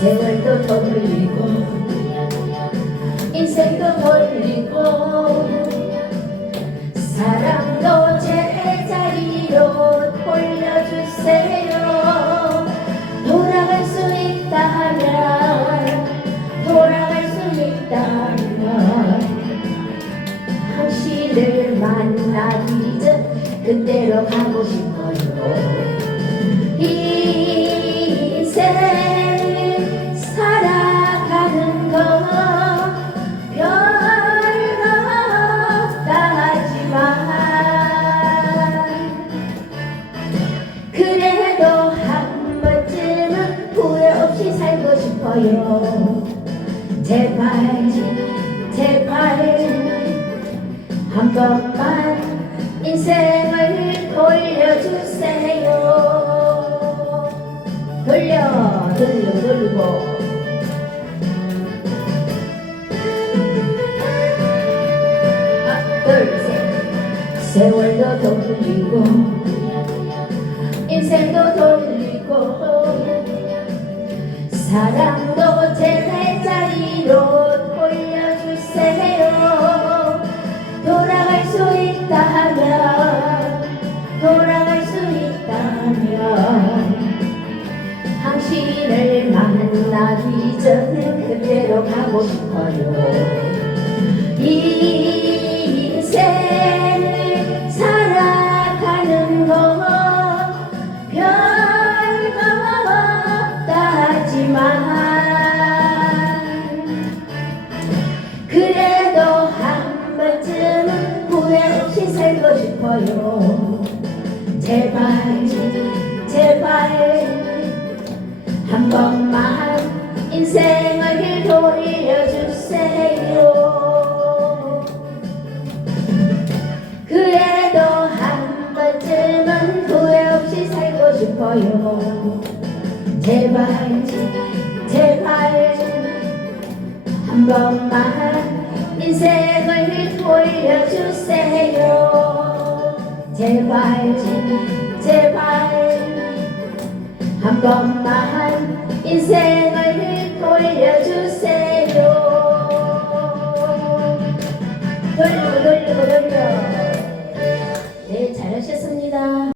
세월도 돌리고 인생도 돌리고 사랑도 제자리로 돌려주세요. 돌아갈 수 있다면 돌아갈 수 있다면 당신을 만나기 전 그때로 가고 싶어요 그래도 한 번쯤은 후회 없이 살고 싶어요. 제발 제발 한 번만 인생을 돌려주세요. 돌려 돌려 둘셋. 세월도 돌리고 사랑도 제자리로 돌려주세요. 돌아갈 수 있다면 돌아갈 수 있다면 당신을 만나기 전 그대로 가고 싶어요. 인 싶어요. 제발 제발. 한 번만 인생을 돌려주세요. 그래도 한 번쯤은 후회 없이 살고 싶어요. 제발 제발. 한 번만 인생을 돌려주세요. 제발 제발 한 번만 인생을 돌려주세요. 돌리고 돌리고 돌려 네 잘하셨습니다